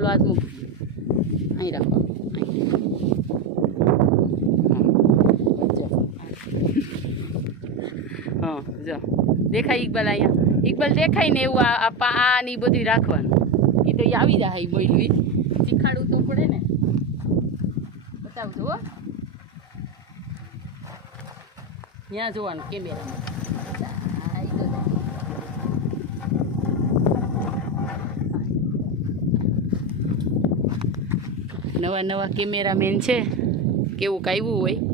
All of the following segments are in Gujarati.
ઓલો હાથ મૂકી અહીં રાખો હા જો દેખાય ઇકબાલ અહીંયા ઇકબાલ દેખાય ને એવું આ ને એ બધું રાખવાનું એ તો આવી જાય બોલ્યું શીખાડવું તો પડે ને બતાવજો હો ત્યાં જોવાનું કેમેરામાં નવા નવા કેમેરામેન છે કેવું કાંઈ હોય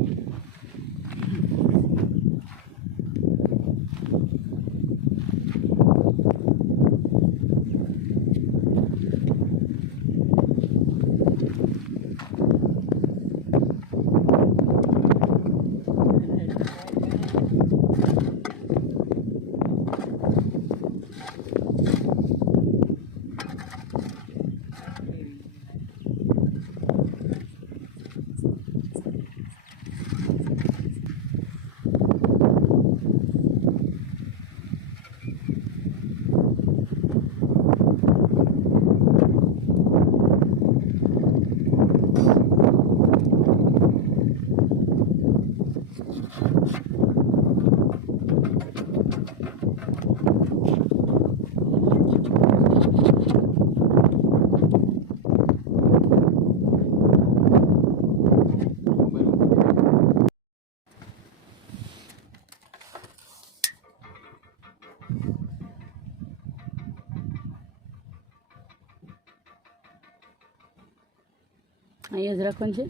અહીંયા જ રાખવાનું છે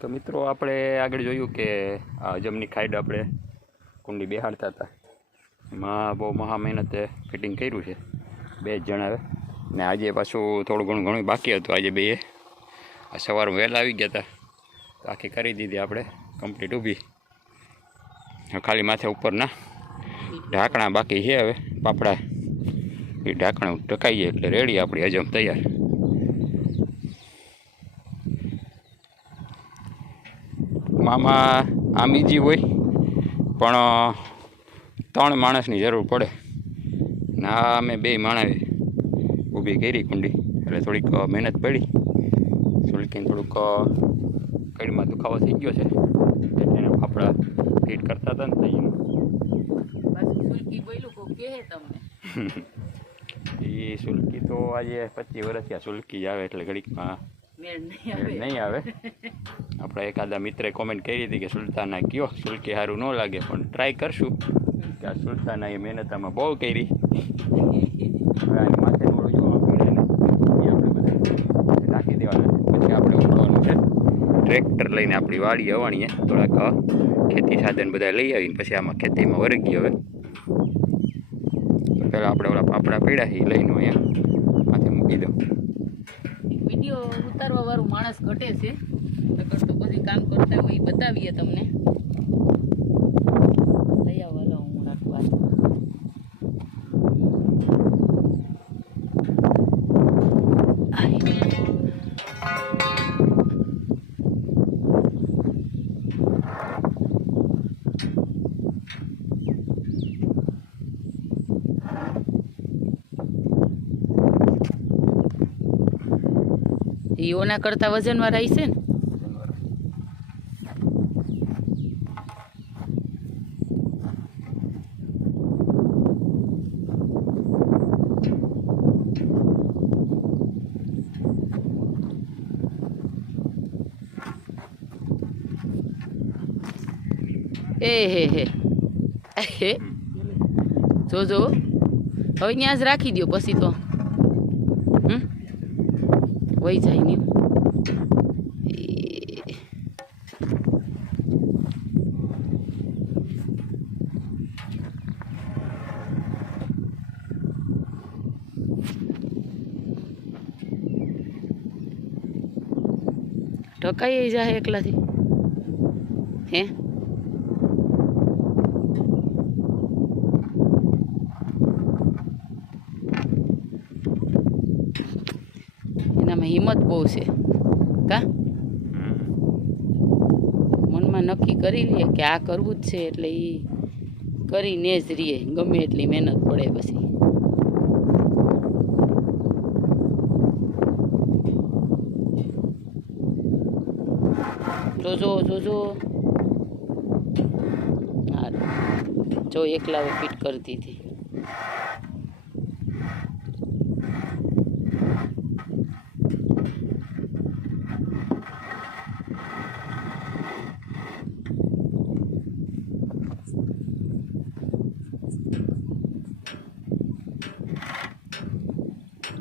તો મિત્રો આપણે આગળ જોયું કે આ અજમની ખાઈડ આપણે કુંડી બેહાડતા હતા એમાં બહુ મહા મહેનતે ફિટિંગ કર્યું છે 2 જ જણાવે ને આજે પાછું થોડું ઘણું બાકી હતું આજે બે આ સવારમાં વહેલા આવી ગયા હતા તો આખી કરી દીધી આપણે કમ્પ્લીટ ઊભી ખાલી માથે ઉપરના ઢાંકણા બાકી છે હવે પાપડા એ ઢાંકણા ઢકાઈએ એટલે રેડી આપણી અજમ તૈયાર આમાં આમ ઈજી હોય પણ 3 માણસની જરૂર પડે ને આ અમે 2 માણસે ઊભી કરી કુંડી એટલે થોડીક મહેનત પડી સુલકીને થોડુંક કડીમાં દુખાવો થઈ ગયો છે એટલે એને ફાફડા ફીટ કરતા હતા ને થઈ એ સુલકી તો આજે 25 વર્ષ થયા સુલકી જ આવે એટલે ઘડીકમાં નહીં આવે આપણે એકાદા મિત્રે કોમેન્ટ કરી હતી કે સુલતાના કયો સુલકી સારું ન લાગે પણ ટ્રાય કરશું કે આ સુલતાના એ મહેનત આમાં બહુ કરી હવે આની માથે નોળું જોવા પડે ને એ આપણે બધા નાખી દેવાના પછી આપણે ઉપાડવાનું છે ટ્રેક્ટર લઈને આપણી વાડી આવણીએ થોડાક ખેતી સાધન બધા લઈ આવીને પછી આમાં ખેતીમાં વરગી હવે પહેલાં આપણે ઓલા પાપડા પડ્યા છે એ લઈને અહીંયા માથે મૂકી દો વિડીયો ઉતારવા વાળું માણસ ઘટે છે નકર તો બધી કામ કરતા હોય બતાવીએ તમને લઈ આવો હાલો હું રાખવા ઈઓના કરતા વજનવાળા આવી છે ને હે જોજો હવે ત્યાં જ રાખી દો પછી તો વહી જાય નહીં ઢકાઈ જાય એકલાથી હે એનામાં હિંમત બહુ છે કા મનમાં નક્કી કરી લે કે આ કરવું જ છે એટલે એ કરીને જ રહીએ ગમે એટલી મહેનત પડે પછી જોજો જોજો હા જો એકલાવે ફિટ કરી દીધી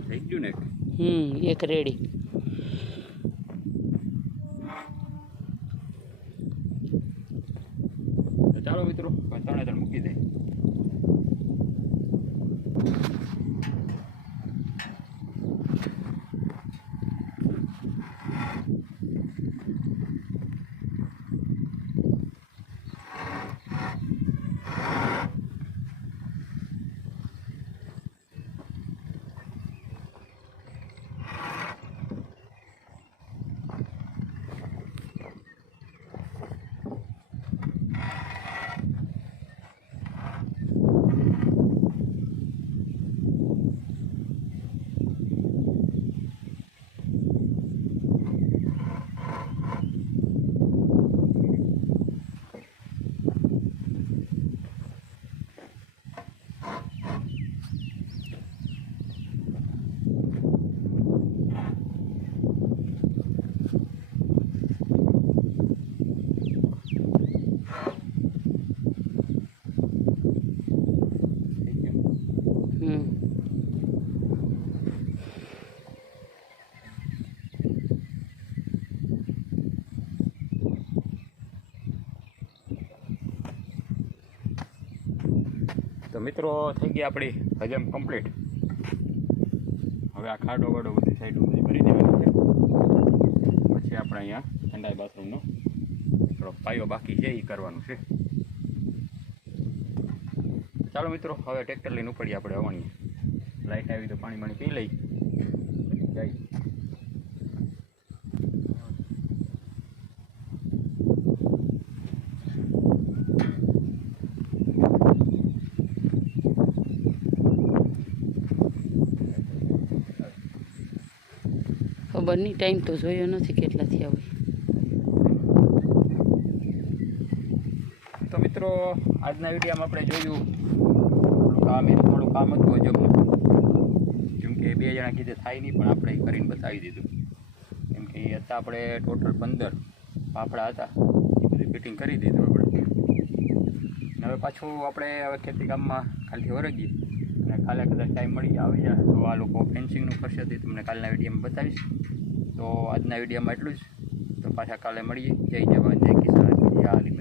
થઈ ગયું ને એક રેડી ચાલો મિત્રો ત્રણે મૂકી દે તો મિત્રો થઈ ગઈ આપણી હજમ કમ્પ્લીટ હવે આ ખાડો વાડો બધી સાઈડ બધી ભરી દેવાની છે પછી આપણે અહીંયા ઠંડાઈ બાથરૂમનો થોડો પાયો બાકી છે એ કરવાનું છે ચાલો મિત્રો હવે ટ્રેક્ટર લઈને ઉપડીએ આપણે હવાણીએ લાઈટ આવી તો પાણી પાણી પી લઈ જાય ખબર નહીં ટાઈમ તો જોયો નથી કેટલા થયા હોય તો મિત્રો આજના વિડીયોમાં આપણે જોયું થોડું કામ હતું હજમનું કેમ કે 2 જણા કીધે થાય નહીં પણ આપણે કરીને બતાવી દીધું કેમ કે એ હતા આપણે ટોટલ 15 પાપડા હતા એ બધું ફિટિંગ કરી દીધું આપણે હવે પાછું આપણે હવે ખેતી કામમાં ખાલી વરગીએ અને કાલે કદાચ ટાઈમ મળી આવી જાય તો આ લોકો ફેન્સિંગનું કરશે તે તમને કાલના વિડીયોમાં બતાવીશ તો આજના વિડીયોમાં એટલું જ તો પાછા કાલે મળીએ જય જવાન જય કિસાન જય